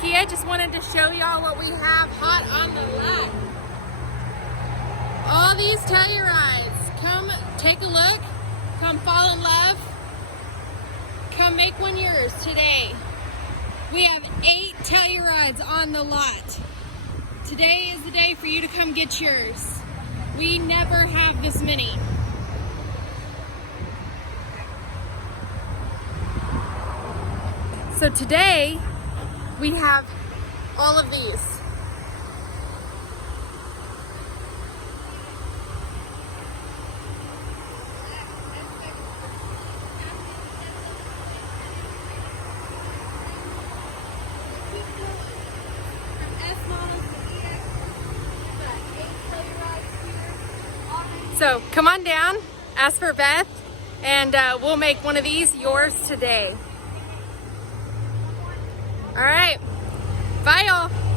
Kia. Just wanted to show y'all what we have hot on the lot. All these Tellurides. Come take a look. Come fall in love. Come make one yours today. We have 8 Tellurides on the lot. Today is the day for you to come get yours. We never have this many. So today we have all of these. So come on down, ask for Beth, and we'll make one of these yours today. All right.